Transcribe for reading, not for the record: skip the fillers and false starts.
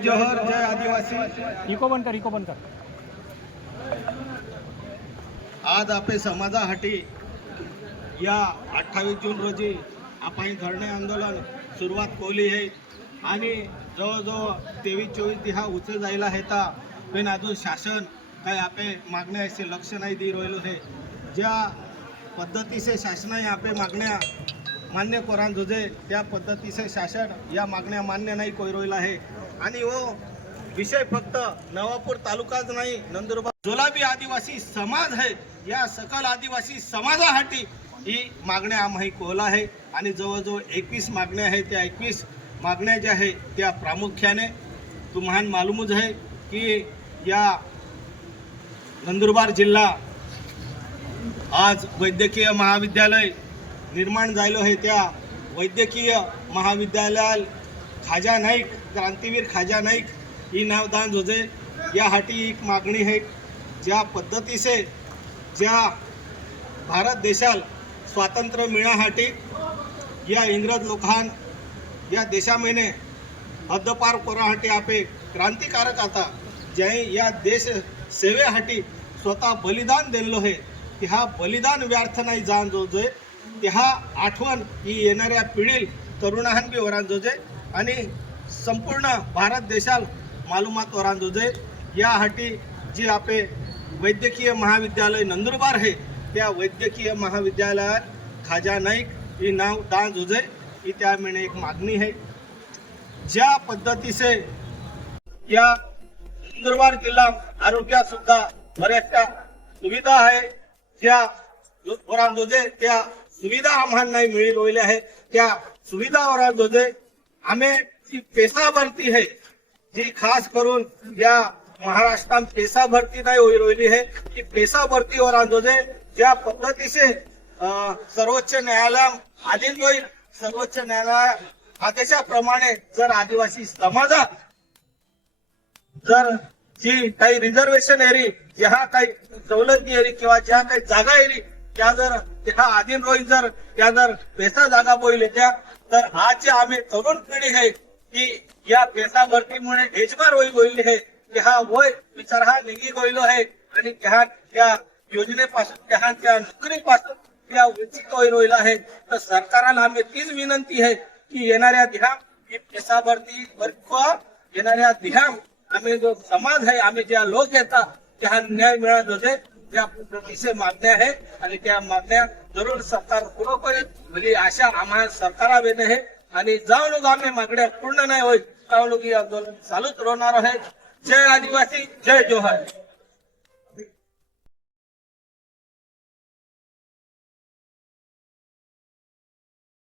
जोहर, जय आदिवासी। इको बंद कर। आज आपले समाजासाठी या 28 जून रोजी आपण धरणे आंदोलन सुरुवात केली आहे आणि जवळजवळ 23-24 दिहा उचल जायला हेता पण अजून शासन काही आपले मागण्या असे लक्ष नाही दी राहिलो आहे। ज्या पद्धतीचे शासनाने आपले मागण्या मान्य करान जोजे त्या पद्धतीचे शासन या मागण्या मान्य नाही कोई राहिला आहे आणि वो विषय फक्त नवापूर तालुकाच नाही, नंदुरबार जोलाबी आदिवासी समाज है या सकल आदिवासी समाजासाठी ही मागण्या आम्ही कोला आहे आणि जवळजवळ 21 मागण्या आहेत। त्या 21 मागण्या ज्या आहेत त्या प्रामुख्याने तुम्हाला मालूमच आहे की या नंदुरबार जिल्हा आज वैद्यकीय महाविद्यालय निर्माण झालो आहे। त्या वैद्यकीय महाविद्यालयात खाजा नाईक, क्रांतीवीर खाजा नाईक ही नावदान जोजे यासाठी एक मागणी आहे। ज्या पद्धतीचे ज्या भारत देशाला स्वातंत्र्य मिळण्यासाठी या इंग्रज लोकांना या देशामेने हद्दपार करासाठी आपे क्रांतिकारक आता ज्या या देश सेवेसाठी स्वतः बलिदान दिलो आहे की हा बलिदान व्यर्थ नाही जाण जोजे त्या आठवण ही येणाऱ्या पिढीला तरुणांना बी वरान जोजे आणि संपूर्ण भारत देशाला मालूमात वरान जोजे यासाठी जी आपे वैद्यकीय महाविद्यालय नंदुरबार है त्या वैद्यकीय महाविद्यालयात खाजा नाईक ही नाव दान जोजे ही त्या मैंने एक मागणी है। ज्या पद्धतीचे या नंदुरबार जिल्हा आरोग्यात सुद्धा बऱ्याचशा सुविधा आहे ज्या वरान जोजे त्या सुविधा आम्हाला नाही मिळी राहिल्या आहे। त्या सुविधा वरान जोजे आम्ही जी पेशा भरती है जी खास करून या महाराष्ट्रात पेशा भरती नाही होई राहिली है की पेशा भरती वरान जोजे ज्या पद्धतीचे सर्वोच्च न्यायालय आधीन होईल सर्वोच्च न्यायालय आदेशाप्रमाणे जर आदिवासी समाजात जर जी काही रिझर्वेशन एरी ज्या काही सवलती एरी किंवा ज्या काही जागा एरी त्या जर त्या आधीन रोई जर त्या जर पेशा जागा बोईल त्या तर आज जे आम्ही तरुण पिढी आहे की या पेशा भरतीमुळे हेजबार होईल आहे की हा वय विचार हा निघी गोयलो आहे आणि त्या योजनेपासून त्या नोकरीपासून त्या वंचित होईल आहे। तर सरकारला आम्ही तीच विनंती आहे की येणाऱ्या दिहा ही पेशा भरती येणाऱ्या दिहा आम्ही जो समाज आहे आम्ही ज्या लोक येतात त्या न्याय मिळत होते त्या पद्धतीचे मागण्या आहे आणि त्या मागण्या जरूर सरकार पूर्ण करेल म्हणजे आशा आम्हाला सरकारा बेने आहे आणि जाऊ लोक आम्ही मागण्या पूर्ण नाही होईल जाऊ लोक आंदोलन चालूच राहणार आहे। जय आदिवासी, जय जोहर।